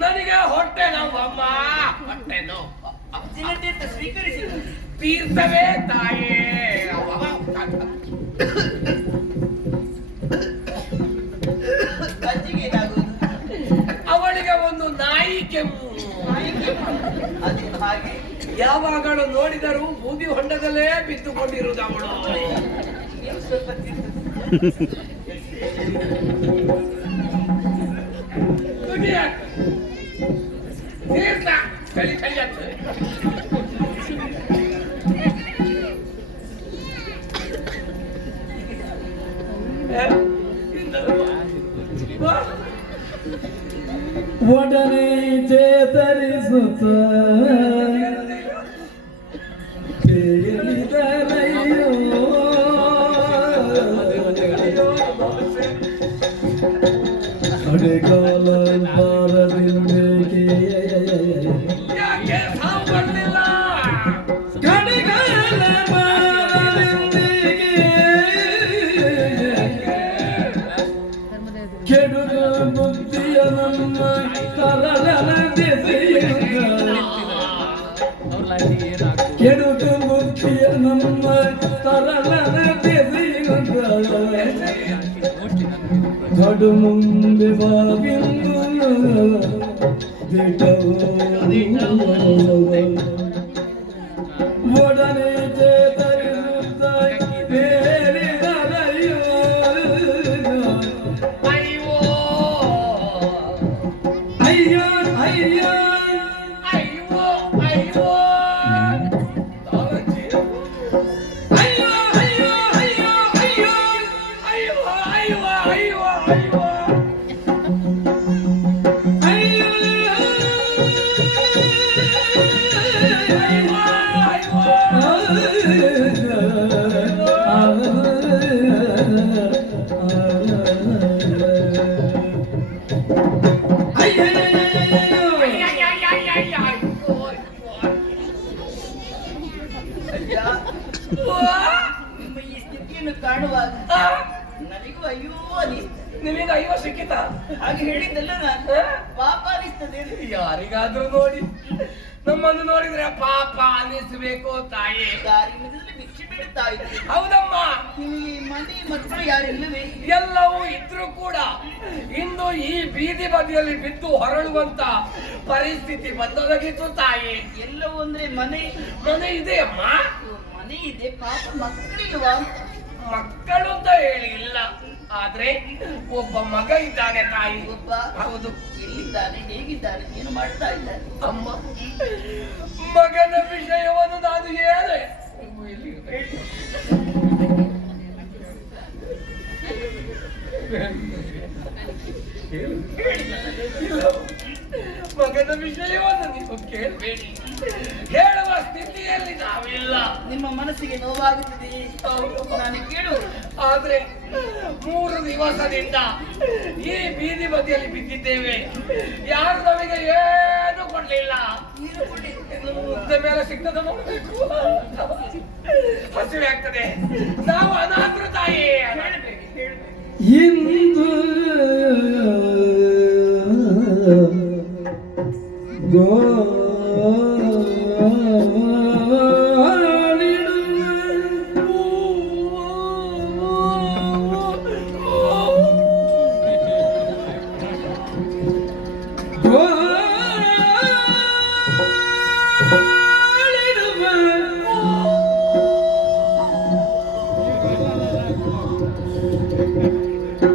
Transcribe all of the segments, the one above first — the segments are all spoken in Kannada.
ನನಗೆ ಹೊಟ್ಟೆ ನೋವಮ್ಮ, ಹೊಟ್ಟೆ ನೋವು. ಸ್ವೀಕರಿಸಿ ತೀರ್ಥವೇ ತಾಯೇ. ಅವಳಿಗೆ ಒಂದು ನಾಯಿ ಕೆಮ್ಮು. ಯಾವಾಗಲೂ ನೋಡಿದರೂ ಬೂದಿ ಹೊಂಡದಲ್ಲೇ ಬಿದ್ದುಕೊಂಡಿರುವುದು ಅವಳು. ಚಳಿ ಚಳಿ ಆಗ್ತದೆ. ಒಡನೆ ಚೇತರಿಸುತ್ತ ಅಡೆಕಾಲ ಬಾರದಿಂದೇಕೆ ಕೆಡುಗ ಮುಕ್ತಿಯ ನಮ್ಮ ತರಲನ ಕೆಡುಗ ಮುಕ್ತಿಯ ನಮ್ಮ ತರಲನ ಕಡು ಮುಂದೆ ಬಾಗಿಂದು ಒಡನೆ ಚೇತರಿಸುತ್ತ ಬೇರಿದರಯ್ಯೋ ಅಯ್ಯೋ ಅಯ್ಯೋ ನಿಮ್ಮ ಈ ಸ್ಥಿತಿಯನ್ನು ಕಾಣುವಾಗ ನನಗೂ ಅಯ್ಯೋ ಅನಿಸ್ತದೆ. ನಿಮಗೆ ಅಯ್ಯೋ ಸಿಕ್ಕಿತ? ಹಾಗೆ ಹೇಳಿದ್ದಲ್ಲ ನಾನು. ಪಾಪ ಅನಿಸ್ತದೆ. ಯಾರಿಗಾದ್ರೂ ನೋಡಿ ನಮ್ಮನ್ನು ನೋಡಿದ್ರೆ ಪಾಪ ಅನಿಸಬೇಕು ತಾಯಿ. ದಾರಿ ಮಧ್ಯದಲ್ಲಿ ಭಿಕ್ಷೆ ಬೇಡ್ತಾ ಇದ್ದೆ. ಹೌದಮ್ಮ. ನಿಮಗೆ ಮನೆ ಮಕ್ಕಳು ಯಾರಿಲ್ಲವೇ? ಎಲ್ಲವೂ ಇದ್ರೂ ಕೂಡ ಇಂದು ಈ ಬೀದಿ ಬದಿಯಲ್ಲಿ ಬಿದ್ದು ಹೊರಳುವಂತ ಪರಿಸ್ಥಿತಿ ಬಂದೊದಗಿತ್ತು ತಾಯಿ. ಎಲ್ಲವೂ ಅಂದ್ರೆ ಮನೆ ಇದೆ ಅಮ್ಮ. ಮನೆ ಇದೆ, ಪಾಪ ಮಕ್ಕಳಿಲ್ವಾ? ಮಕ್ಕಳು ಅಂತ ಹೇಳಿ ಇಲ್ಲ, ಆದ್ರೆ ಒಬ್ಬ ಮಗ ಇದ್ದಾನೆ ತಾಯಿ. ಒಬ್ಬ? ಹೌದು. ಎಲ್ಲಿದ್ದಾನೆ, ಹೇಗಿದ್ದಾನೆ, ಏನು ಮಾಡ್ತಾ ಇದ್ದಾನೆ? ಅಮ್ಮ, ಮಗನ ವಿಷಯವನ್ನು ನಾನು ಹೇಳೆ ಮಗನ ವಿಷಯವನ್ನು ನೀವು ಕೇಳಬೇಡಿ, ಹೇಳುವ ಸ್ಥಿತಿಯಲ್ಲಿ ನಾವಿಲ್ಲ. ನಿಮ್ಮ ಮನಸ್ಸಿಗೆ ನೋವಾಗುತ್ತದೆ, ನಾನು ಕೇಳು. ಆದ್ರೆ 3 ದಿವಸದಿಂದ ಈ ಬೀದಿ ಬದಿಯಲ್ಲಿ ಬಿದ್ದಿದ್ದೇವೆ, ಯಾರು ನಮಗೆ ಏನು ಕೊಡ್ಲಿಲ್ಲ. ಮುದ್ದೆ ಮೇಲೆ ಸಿಗ್ತದ ನೋಡ್ಬೇಕು, ಹಸಿವೆ ಆಗ್ತದೆ. ನಾವು ಅನಾಥರು ತಾಯಿ. ಇಂದು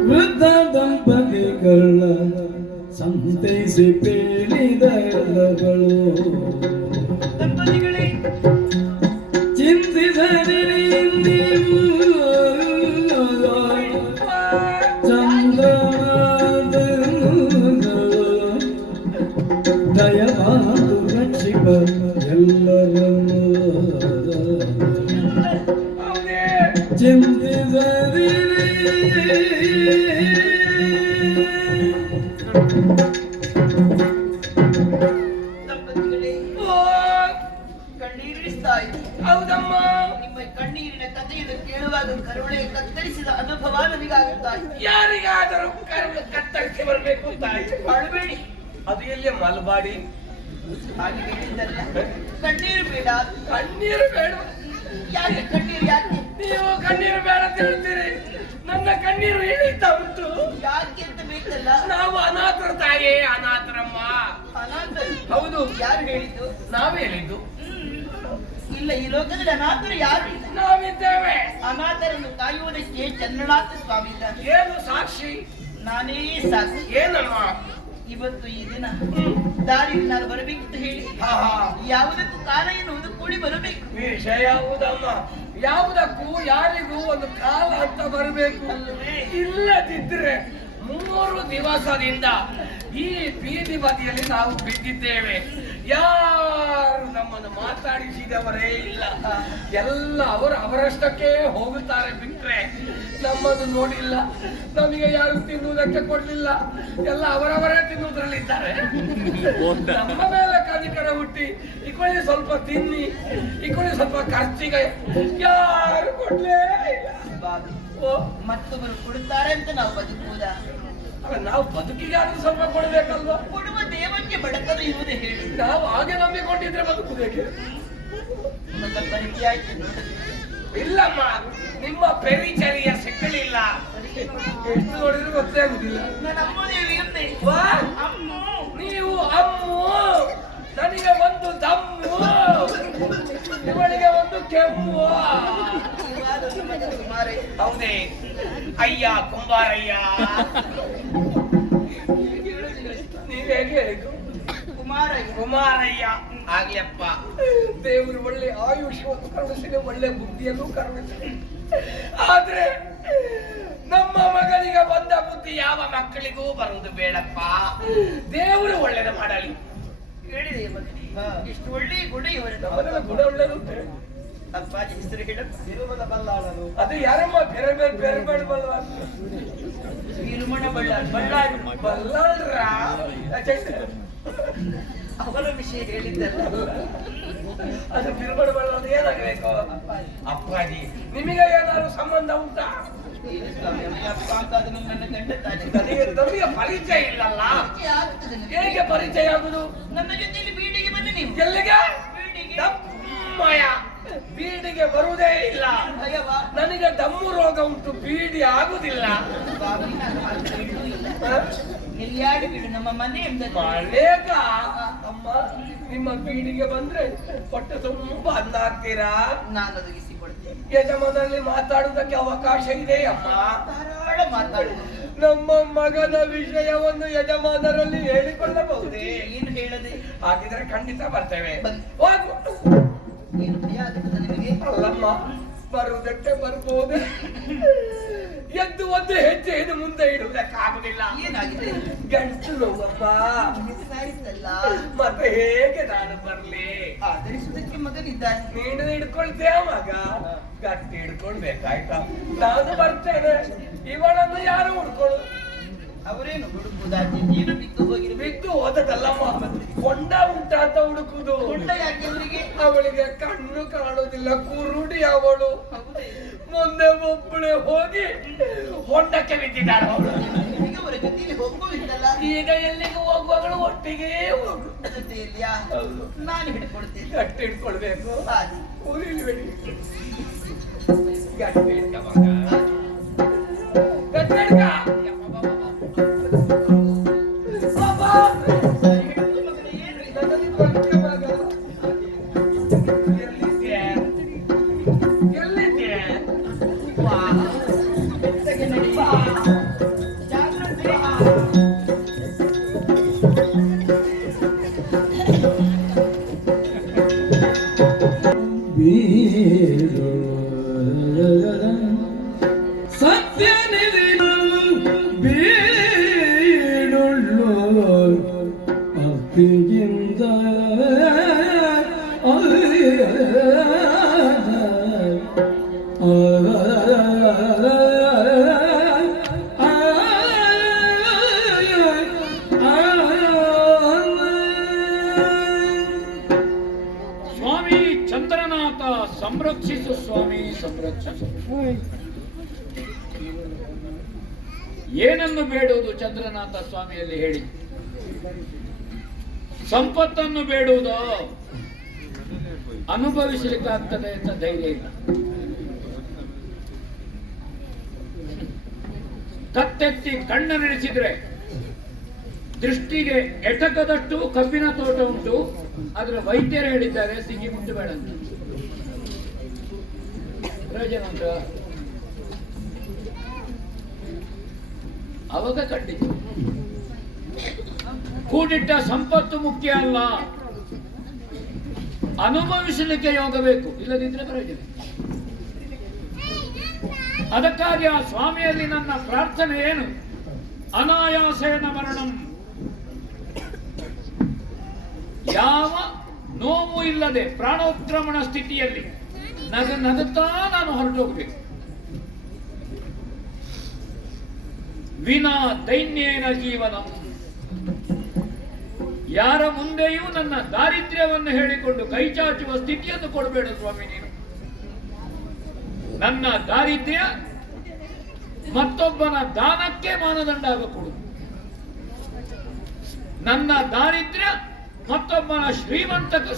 ವೃದ್ಧ ದಂಪತಿಗಳ ಸಂತೈಸಿ ಕೇಳಿದ ಎಲ್ಲಗಳು ದಂಪತಿಗಳೇ ಚಿಂತಿಸದಿರಿ ನೀವು ಚಂದ್ರನಾದ ದಯಮಾಡು ರಕ್ಷಿಪ ಎಲ್ಲರನ್ನು ಚಿಂತಿಸದಿರಿ ದಂಪತಿಗಳೇ ಓ, ಕಣ್ಣೀರಿಳಿಸ್ತಾ ಇತ್ತು. ಹೌದಮ್ಮ. ನಿಮ್ಮ ಕಣ್ಣೀರಿನ ಕಥೆಯನ್ನು ಕೇಳುವಾಗ ಕರುಣೆ ಕತ್ತರಿಸಿದ ಅನುಭವ ನನಗಾಗುತ್ತಾ ಇತ್ತು. ಯಾರಿಗಾದರೂ ಕರುಳು ಕತ್ತರಿಸಿ ಬರಬೇಕು ತಾಯಿ. ಅಳಬೇಡಿ, ಅದು ಎಲ್ಲಿ ಮಲ್ಬಾಡಿ. ಹಾಗೆ ಹೇಳಿದ್ದಲ್ಲ. ಕಣ್ಣೀರು ಬೇಡ. ಕಣ್ಣೀರು ಬೇಡ. ಯಾಕೆ ಕಣ್ಣೀರು ಯಾಕೆ? ನೀವು ಕಣ್ಣೀರು ಬೇಡ ಅಂತ ಹೇಳ್ತೀರಿ, ನನ್ನ ಕಣ್ಣೀರು ಇಳಿತಾ ಉಂಟು. ಯಾಕೆ ಅಂತ ಬೇಕಲ್ಲ. ನಾವು ಅನಾಥರು ತಾಯೇ, ಅನಾಥರಮ್ಮ. ಅನಾಥರು? ಹೌದು. ಯಾರು ಹೇಳಿದ್ದು? ನಾವೇ ಹೇಳಿದ್ದು. ಇಲ್ಲ, ಈ ಲೋಕದಲ್ಲಿ ಅನಾಥರು ಯಾರು ಇಲ್ಲ. ನಾವಿದ್ದೇವೆ. ಅನಾಥರನ್ನು ಕಾಯುವುದಕ್ಕೆ ಚಂದ್ರನಾಥ ಸ್ವಾಮಿ ಇದ್ದಾನೆ. ಏನು ಸಾಕ್ಷಿ? ನಾನೇ ಸಾಕ್ಷಿ. ಏನಮ್ಮ? ಇವತ್ತು ಈ ದಿನ ದಾರಿಯಲ್ಲಿ ನಾನು ಬರಬೇಕಿತ್ತು ಹೇಳಿ ಹಾ, ಹಾ. ಯಾವುದಕ್ಕೂ ಕಾಲ ಎನ್ನುವುದು ಕೂಡಿ ಬರಬೇಕು. ವಿಷಯ ಯಾವುದಮ್ಮ? ಯಾವುದಕ್ಕೂ ಯಾರಿಗೂ ಒಂದು ಕಾಲ ಅಂತ ಬರಬೇಕು. ಇಲ್ಲದಿದ್ರೆ 3 ದಿವಸದಿಂದ ಈ ಬೀದಿ ಬದಿಯಲ್ಲಿ ನಾವು ಬಿದ್ದಿದ್ದೇವೆ. ಯಾರು ನಮ್ಮನ್ನು ಮಾತಾಡಿಸಿದವರೇ ಇಲ್ಲ. ಎಲ್ಲ ಅವರಷ್ಟಕ್ಕೆ ಹೋಗುತ್ತಾರೆ ಬಿಟ್ರೆ ನಮ್ಮನ್ನು ನೋಡಿಲ್ಲ. ನಮಗೆ ಯಾರು ತಿನ್ನುವುದಕ್ಕೆ ಕೊಡ್ಲಿಲ್ಲ. ಎಲ್ಲ ಅವರವರೇ ತಿನ್ನುವುದರಲ್ಲಿದ್ದಾರೆ. ನಮ್ಮ ಮೇಲೆ ಕನಿಕರ ಹುಟ್ಟಿ ಇಕೊಳ್ಳಿ ಸ್ವಲ್ಪ ತಿನ್ನಿ, ಇಕೊಳ್ಳಿ ಸ್ವಲ್ಪ ಖರ್ಚಿಗೆ, ಯಾರು ಕೊಡ್ಲೇ ಇಲ್ಲ. ಬಾಬಿ, ಓ, ಮತ್ತೊಬ್ಬರು ಕೊಡುತ್ತಾರೆ ಅಂತ ನಾವು ಬದುಕುವುದಾ? ನಾವು ಬದುಕಿಗಾದ್ರೂ ಸ್ವಲ್ಪ ಕೊಡ್ಬೇಕಲ್ವಾ? ಕೊಡುವ ದೇವಕ್ಕೆ ಬಡತನ ಇರುವುದೇ ಹೇಳಿ. ನಾವು ಹಾಗೆ ನಂಬಿಕೊಂಡಿದ್ರೆ ಬದುಕುವುದಕ್ಕೆ. ನನ್ನ ಪರಿಚಯ ಆಯ್ತು ನೋಡದೆ. ಇಲ್ಲಮ್ಮ, ನಿಮ್ಮ ಪರಿಚರ್ಯ ಸಿಕ್ಕಲಿಲ್ಲ. ಎಷ್ಟು ನೋಡಿದ್ರು ಗೊತ್ತೇ ಆಗುದಿಲ್ಲ. ನನ್ನ ಅಮ್ಮದೇವಿ ಅಂತೆ. ವಾ, ಅಮ್ಮು. ನೀವು ಅಮ್ಮು, ನನಗೆ ಒಂದು ದಮ್ಮು, ಇವಳಿಗೆ ಒಂದು ಕೆಮ್ಮು. ಸುಮಾರೇ. ಹೌದೇ? ಅಯ್ಯ ಕುಂಬಾರಯ್ಯ. ನೀವ್ ಹೇಗೆ ಹೇಳಿದ್ದು? ಕುಮಾರಯ್ಯ. ಕುಮಾರಯ್ಯ ಆಗ್ಲಪ್ಪ. ದೇವರು ಒಳ್ಳೆ ಆಯುಷ್ಯವನ್ನು ಕರುಣಿಸಿದೆ, ಒಳ್ಳೆ ಬುದ್ಧಿಯನ್ನು ಕರುಣಿಸಿದೆ. ಆದ್ರೆ ನಮ್ಮ ಮಗನಿಗೆ ಬಂದ ಬುದ್ಧಿ ಯಾವ ಮಕ್ಕಳಿಗೂ ಬರುವುದು ಬೇಡಪ್ಪ. ದೇವರು ಒಳ್ಳೇದು ಮಾಡಲಿ. ಹೇಳಿದೆ ಮಗನಿಗೆ ಇಷ್ಟು ಒಳ್ಳೆ ಗುಣ ಇವರದ್ದು. ಅವನ ಗುಣ ಒಳ್ಳೇದುಂಟೆ. ಅಪ್ಪಾಜಿ ಹೆಸರು ಹೇಳಪ್ಪ. ಬಲ್ಲಾಳರು ಅದು ಯಾರಮ್ಮ? ಬೇರೆ ಬೇರೆ ಬೇರೆ ಬೇರೆ ಬಲ್ಲಾಳ. ತಿರುಮಣ ಬಳ್ಳಾರಿ. ಬಳ್ಳಾರಿ ಬಲ್ಲಾಳ್ರ ಅವರ ವಿಷಯ ಹೇಳಿದ್ದಲ್ಲ. ಅದು ಬಿರುಬಡ ಬಳ್ಳಾಳ ಏನಾಗಬೇಕು? ಅಪ್ಪಾಜಿ, ನಿಮಗೆ ಏನಾದ್ರು ಸಂಬಂಧ ಉಂಟಾ? ಅಪ್ಪ ಅಂತಾದ ನನ್ನ ಗಂಡ ತಾನೆ. ನಮಗೆ ಪರಿಚಯ ಇಲ್ಲಲ್ಲ. ಆಗ್ತದೆ ನನಗೆ. ಹೇಗೆ ಪರಿಚಯ ಆಗುದು? ನನ್ನ ಜೊತೆಯಲ್ಲಿ ಬೀಡಿಗೆ ಬನ್ನಿ ನೀವು. ಎಲ್ಲಿಗೆ? ಬೀಡಿಗೆ. ದಮ್ಮಯ್ಯ, ಬೀಡಿಗೆ ಬರುವುದೇ ಇಲ್ಲ. ಭಯವಾ? ನನಗೆ ದಮ್ಮು ರೋಗ ಉಂಟು, ಬೀಡಿ ಆಗುದಿಲ್ಲ. ಬಾಬಿ, ನಾನು ಹಾಗೆ ಹೇಳುವುದೂ ಇಲ್ಲ. ಎಲ್ಲಿಯಾಡಿ ಬಿಡು, ನಮ್ಮ ಮನೆ ಎಂಬುದು. ಮಳೆಗ ಅಮ್ಮ, ನಿಮ್ಮ ಬೀಡಿಗೆ ಬಂದ್ರೆ ಹೊಟ್ಟೆ ತುಂಬಾ ಅನ್ನ ಹಾಕ್ತೀರಾ? ನಾನು ಒದಗಿಸಿಕೊಡ್ತೇನೆ. ಯಜಮಾನಲ್ಲಿ ಮಾತಾಡುವುದಕ್ಕೆ ಅವಕಾಶ ಇದೆ ಅಮ್ಮ. ಧಾರಾಳ ಮಾತಾಡುವುದು. ನಮ್ಮ ಮಗನ ವಿಷಯವನ್ನು ಯಜಮಾನರಲ್ಲಿ ಹೇಳಿಕೊಳ್ಳಬಹುದೇ? ಏನು ಹೇಳದೆ? ಹಾಗಿದ್ರೆ ಖಂಡಿತ ಬರ್ತೇವೆ. ಬನ್ನಿ. ಹೋಗು. ಏನು ಭಯ ಆಗುತ್ತದೆ ನಿಮಗೆ? ಅಲ್ಲಮ್ಮ, ಬರುವುದಕ್ಕೆ ಬರ್ಬೋದು. ಎದ್ದು ಒಂದು ಹೆಜ್ಜೆಯನ್ನು ಮುಂದೆ ಇಡುವುದಕ್ಕಾಗುದಿಲ್ಲ. ಏನಾಗಿದೆ? ಗಂಟು ನೋವಮ್ಮ. ಸಾರಿದ್ದಲ್ಲ. ಮತ್ತೆ ಹೇಗೆ ನಾನು ಬರ್ಲಿ? ಆಧರಿಸುವುದಕ್ಕೆ ಮಗನಿದ್ದಾನೆ. ನೀನು ಹಿಡ್ಕೊಳ್ತೀಯ ಮಗ, ಗಟ್ಟಿ ಹಿಡ್ಕೊಳ್ಬೇಕಾಯ್ತಾ? ನಾನು ಬರ್ತೇನೆ. ಇವಳನ್ನು ಯಾರು ಹುಡ್ಕೊಳ್ಳು? ಅವರೇನು ಹುಡುಕುವುದಾಗಿ ನೀನು ಬಿದ್ದು ಹೋಗಿರಬೇಕು. ಬಿದ್ದು ಹೋದದಲ್ಲಮ್ಮ, ಹೊಂಡ ಉಂಟ ಅಂತ ಹುಡುಕುದು. ಹೊಂಡ ಯಾಕೆ ಅವರಿಗೆ? ಅವಳಿಗೆ ಕಣ್ಣು ಕಾಣುವುದಿಲ್ಲ, ಕುರುಡಿ ಅವಳು. ಹೌದೇ? ಮುಂದೆ ಒಬ್ಬಳೆ ಹೋಗಿ ಹೊಂಡಕ್ಕೆ ಬಿದ್ದಿದ್ದಾಳೆ ಅವಳು. ನಿಮಗೆ ಅವರ ಜೊತೆಯಲ್ಲಿ ಹೋಗುವುದಿಲ್ಲ. ಈಗ ಎಲ್ಲಿಗೆ ಹೋಗುವಾಗಲೂ ಒಟ್ಟಿಗೆ ಹೋಗು. ಜೊತೆಯಲ್ಲಿಯಾ? ನಾನು ಹಿಡ್ಕೊಳ್ತೇನೆ. ಗಟ್ಟಿ ಹಿಡ್ಕೊಳ್ಬೇಕು. ಆದಿ. ಉರಿಲ್ಬೇಡಿ. ಗಟ್ಟಿ ಹಿಡ್ಕ ಮಗ. ಗಟ್ಟಿ ಹಿಡ್ಕ. ಅಬ್ಬಾ. ನನ್ನಲ್ಲಿ ಬಂದ ಮಗ. ಎಲ್ಲಿದ್ದೆ? ಎಲ್ಲಿದ್ದೆ? ವಾ. ಬೆಚ್ಚಗೆ ನಡಿ. ಜಾಗ್ರತೆ. ಭಕ್ತಿಯಿಂದ ಸ್ವಾಮಿ ಚಂದ್ರನಾಥ ಸಂರಕ್ಷಿಸು ಸ್ವಾಮಿ ಸಂರಕ್ಷಿಸು. ಏನನ್ನು ಬೇಡುವುದು ಚಂದ್ರನಾಥ ಸ್ವಾಮಿಯಲ್ಲಿ ಹೇಳಿ? ಸಂಪತ್ತನ್ನು ಬೇಡುವುದೋ? ಅನುಭವಿಸಲಿಕ್ಕಾಗ್ತದೆ ಅಂತ ಧೈರ್ಯ ಇಲ್ಲ. ಕತ್ತೆತ್ತಿ ಕಣ್ಣನ್ನೆಣಿಸಿದ್ರೆ ದೃಷ್ಟಿಗೆ ಎಟಕದಷ್ಟು ಕಬ್ಬಿನ ತೋಟ ಉಂಟು, ಆದ್ರೆ ವೈದ್ಯರು ಹೇಳಿದ್ದಾರೆ ಸಿಗಿ ಮುಟ್ಟಬೇಡ ಅಂತ. ಪ್ರಯೋಜನ ಉಂಟ? ಅವಾಗ ಖಂಡಿತ ಕೂಡಿಟ್ಟ ಸಂಪತ್ತು ಮುಖ್ಯ ಅಲ್ಲ, ಅನುಭವಿಸಲಿಕ್ಕೆ ಯೋಗ ಬೇಕು, ಇಲ್ಲದಿದ್ರೆ ಪ್ರಯೋಜನ. ಅದಕ್ಕಾಗಿ ಆ ಸ್ವಾಮಿಯಲ್ಲಿ ನನ್ನ ಪ್ರಾರ್ಥನೆ ಏನು? ಅನಾಯಾಸೇನ ಮರಣಂ. ಯಾವ ನೋವು ಇಲ್ಲದೆ ಪ್ರಾಣೋತ್ಕ್ರಮಣ ಸ್ಥಿತಿಯಲ್ಲಿ ನಗುತ್ತಾ ನಾನು ಹೊರಟೋಗ್ಬೇಕು. ವಿನಾ ದೈನ್ಯೇನ ಜೀವನಂ. ಯಾರ ಮುಂದೆಯೂ ನನ್ನ ದಾರಿದ್ರ್ಯವನ್ನು ಹೇಳಿಕೊಂಡು ಕೈ ಚಾಚುವ ಸ್ಥಿತಿಯನ್ನು ಕೊಡಬೇಡ ಸ್ವಾಮಿ ನೀನು. ನನ್ನ ದಾರಿದ್ರ್ಯ ಮತ್ತೊಬ್ಬನ ದಾನಕ್ಕೆ ಮಾನದಂಡ ಆಗಕೂಡದು. ನನ್ನ ದಾರಿದ್ರ್ಯ ಮತ್ತೊಬ್ಬನ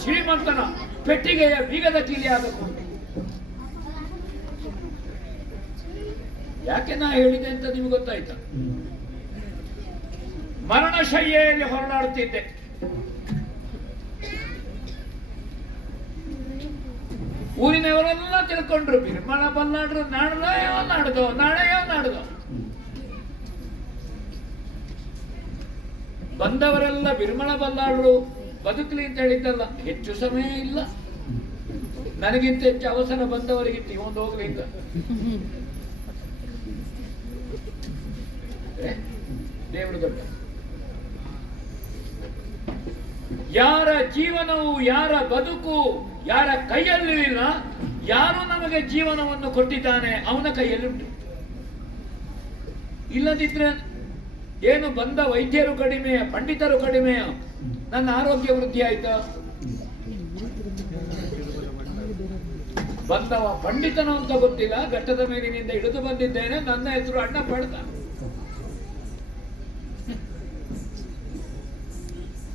ಶ್ರೀಮಂತನ ಪೆಟ್ಟಿಗೆಯ ಬೀಗದ ಕೀಲಿ ಆಗಕೂಡದು. ಯಾಕೆ ನಾ ಹೇಳಿದೆ ಅಂತ ನಿಮ್ಗೆ ಗೊತ್ತಾಯ್ತಾ? ಮರಣಶಯ್ಯೆಯಲ್ಲಿ ಹೊರಡಾಡುತ್ತಿದ್ದೆ. ಊರಿನವರೆಲ್ಲ ತಿಳ್ಕೊಂಡ್ರು ಬಿರ್ಮಣ ಬಲ್ಲಾಡ್ರು ನಾಳೆಯೋ ನಾಡ್ದೋ. ಬಂದವರೆಲ್ಲ ಬಿರ್ಮಣ ಬಲ್ಲಾಡ್ರು ಬದುಕಲಿ ಅಂತ ಹೇಳಿದ್ದಲ್ಲ. ಹೆಚ್ಚು ಸಮಯ ಇಲ್ಲ, ನನಗಿಂತ ಹೆಚ್ಚು ಅವಸರ ಬಂದವರಿಗಿತ್ತು ಇವೊಂದು ಹೋಗ್ಲಿ ಅಂತ. ದೇವರು ದೊಡ್ಡ. ಯಾರ ಜೀವನವು ಯಾರ ಬದುಕು ಯಾರ ಕೈಯಲ್ಲೂ ಇಲ್ಲ. ಯಾರು ನಮಗೆ ಜೀವನವನ್ನು ಕೊಟ್ಟಿದ್ದಾನೆ ಅವನ ಕೈಯಲ್ಲುಂಟು. ಇಲ್ಲದಿದ್ರೆ ಏನು ಬಂದ ವೈದ್ಯರು ಕಡಿಮೆಯ ಪಂಡಿತರು ಕಡಿಮೆಯ ನನ್ನ ಆರೋಗ್ಯ ವೃದ್ಧಿ ಆಯ್ತಾ? ಬಂದವ ಪಂಡಿತನ ಅಂತ ಗೊತ್ತಿಲ್ಲ, ಘಟ್ಟದ ಮೇಲಿನಿಂದ ಇಳಿದು ಬಂದಿದ್ದೇನೆ, ನನ್ನ ಹೆಸರು ಅಣ್ಣ ಪಡ್ದ.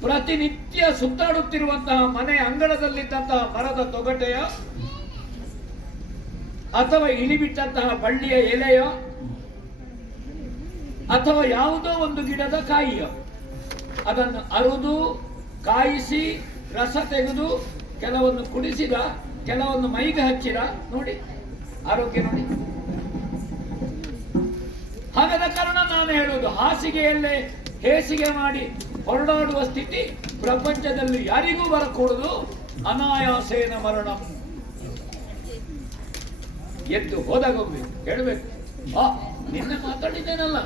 ಪ್ರತಿನಿತ್ಯ ಸುತ್ತಾಡುತ್ತಿರುವಂತಹ ಮನೆ ಅಂಗಳದಲ್ಲಿದ್ದಂತಹ ಮರದ ತೊಗಟೆಯ ಅಥವಾ ಇಳಿಬಿಟ್ಟಂತಹ ಬಳ್ಳಿಯ ಎಲೆಯೋ ಅಥವಾ ಯಾವುದೋ ಒಂದು ಗಿಡದ ಕಾಯಿಯೋ ಅದನ್ನು ಅರುದು ಕಾಯಿಸಿ ರಸ ತೆಗೆದು ಕೆಲವನ್ನು ಕುಡಿಸಿದ, ಕೆಲವನ್ನು ಮೈಗೆ ಹಚ್ಚಿದ. ನೋಡಿ ಆರೋಗ್ಯ ನೋಡಿ. ಹಾಗಾದ ಕಾರಣ ನಾನು ಹೇಳುವುದು, ಹಾಸಿಗೆಯಲ್ಲೇ ಹೇಸಿಗೆ ಮಾಡಿ ಹೊರಡಾಡುವ ಸ್ಥಿತಿ ಪ್ರಪಂಚದಲ್ಲಿ ಯಾರಿಗೂ ಬರಕೂಡದು. ಅನಾಯಾಸೇನ ಮರಣ. ಎದ್ದು ಹೋದಾಗ ಹೋಗ್ಬೇಕು, ಹೇಳಬೇಕು, ನಿನ್ನೆ ಮಾತಾಡಿದ್ದೇನಲ್ಲ,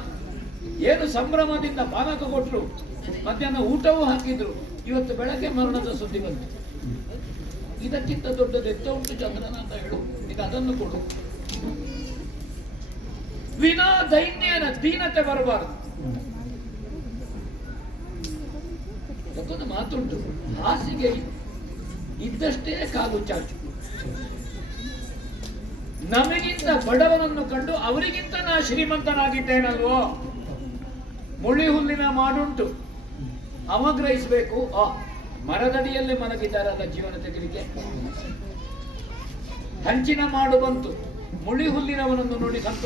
ಏನು ಸಂಭ್ರಮದಿಂದ ಪಾನಕ ಕೊಟ್ಟರು, ಮಧ್ಯಾಹ್ನ ಊಟವೂ ಹಾಕಿದ್ರು, ಇವತ್ತು ಬೆಳಗ್ಗೆ ಮರಣದ ಸುದ್ದಿ ಬಂತು. ಇದಕ್ಕಿಂತ ದೊಡ್ಡದು ಎತ್ತ ಉಂಟು ಚಂದ್ರನ ಅಂತ ಹೇಳು, ಈಗ ಅದನ್ನು ಕೊಡು. ವಿನಾ ದೈನ್ಯನ ದೀನತೆ ಬರಬಾರದು. ಅದೊಂದು ಮಾತುಂಟು, ಹಾಸಿಗೆ ಇದ್ದಷ್ಟೇ ಕಾಲು ಚಾಚು. ನಮಗಿಂತ ಬಡವನನ್ನು ಕಂಡು ಅವರಿಗಿಂತ ನಾ ಶ್ರೀಮಂತನಾಗಿದ್ದೇನಲ್ವೋ. ಮುಳಿ ಹುಲ್ಲಿನ ಮಾಡುಂಟು, ಅವ ಗ್ರಹಿಸಬೇಕು. ಮರದಡಿಯಲ್ಲೇ ಮಲಗಿದ್ದಾರಲ್ಲ ಜೀವನ ತೆಗಲಿಕ್ಕೆ. ಹಂಚಿನ ಮಾಡು ಬಂತು, ಮುಳಿ ಹುಲ್ಲಿನವನನ್ನು ನೋಡಿ ಸಂತೋಷ.